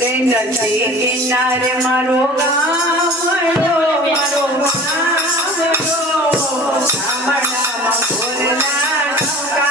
રે નદી કિનારે મારો ગામ મળ્યો મારો ગામ મળ્યો ગામડામાં ભોરના ટોકા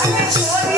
Thank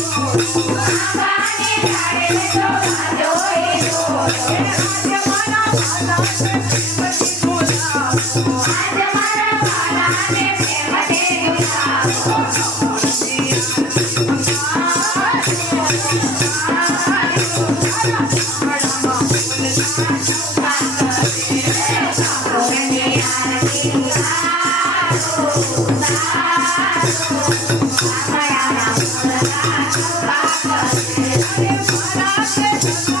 I'm